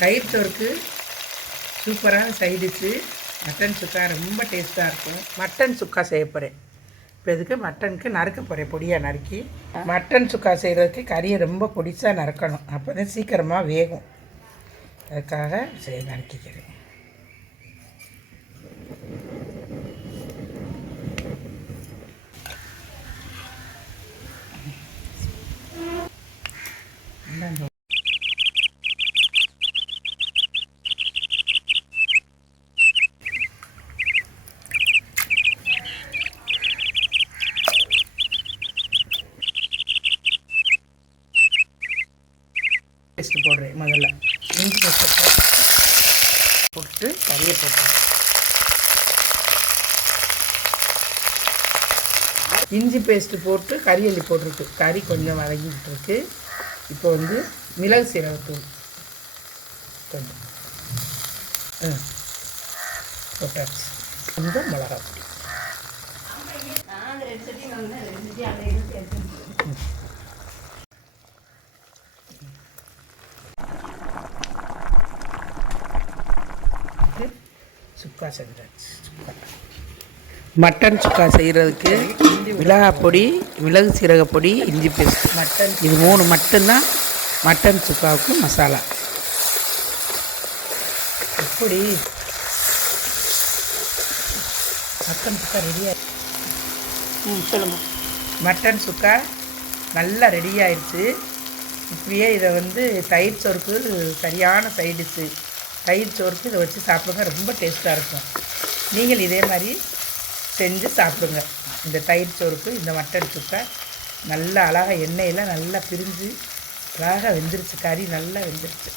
தயிர் சோறுக்கு சூப்பரான சைடிச்சு மட்டன் சுக்கா ரொம்ப டேஸ்ட்டாக இருக்கும். மட்டன் சுக்கா செய்ய போகிறேன். இப்போ இதுக்கு மட்டனுக்கு நறுக்க போகிறேன். பொடியாக நறுக்கி மட்டன் சுக்கா செய்கிறதுக்கு கறியை ரொம்ப பொடிசாக நறுக்கணும். அப்போ தான் சீக்கிரமாக வேகும். அதுக்காக நறுக்கிக்கிறேன். பேஸ்ட்டு போடுறேன். முதல்ல இஞ்சி பேஸ்ட்டை போட்டு கறியை போட்டுறேன். இஞ்சி பேஸ்ட்டு போட்டு கறி அள்ளி போட்டிருக்கு. கறி கொஞ்சம் வதங்கிக்கிட்டு இருக்கு. இப்போ வந்து மிளகு சீரகத்தூள் கொஞ்சம் போட்டாச்சு. கொஞ்சம் மிளகாய் பொடி. சுக்கா செஞ்சாச்சு. மட்டன் சுக்கா செய்கிறதுக்கு மிளகாய் பொடி, மிளகு சீரகப்பொடி, இஞ்சி பேஸ்ட், மட்டன் இது 3 மட்டும்தான் மட்டன் சுக்காவுக்கு மசாலா. எப்படி மட்டன் சுக்கா ரெடியாக சொல்லுங்கள். மட்டன் சுக்கா நல்லா ரெடி ஆயிடுச்சு. இப்படியே இதை வந்து தயிர் சோறுக்கு சரியான சைடிச்சு. தயிர் சோறுக்கு இதை வச்சு சாப்பிடுங்க, ரொம்ப டேஸ்ட்டாக இருக்கும். நீங்கள் இதே மாதிரி செஞ்சு சாப்பிடுங்க. இந்த தயிர் சோறுக்கு இந்த மட்டன் சுக்கா நல்லா அழகாக எண்ணெயில் நல்லா பிரிஞ்சு அழகாக வெந்துருச்சு. கறி நல்லா வெந்துருச்சு.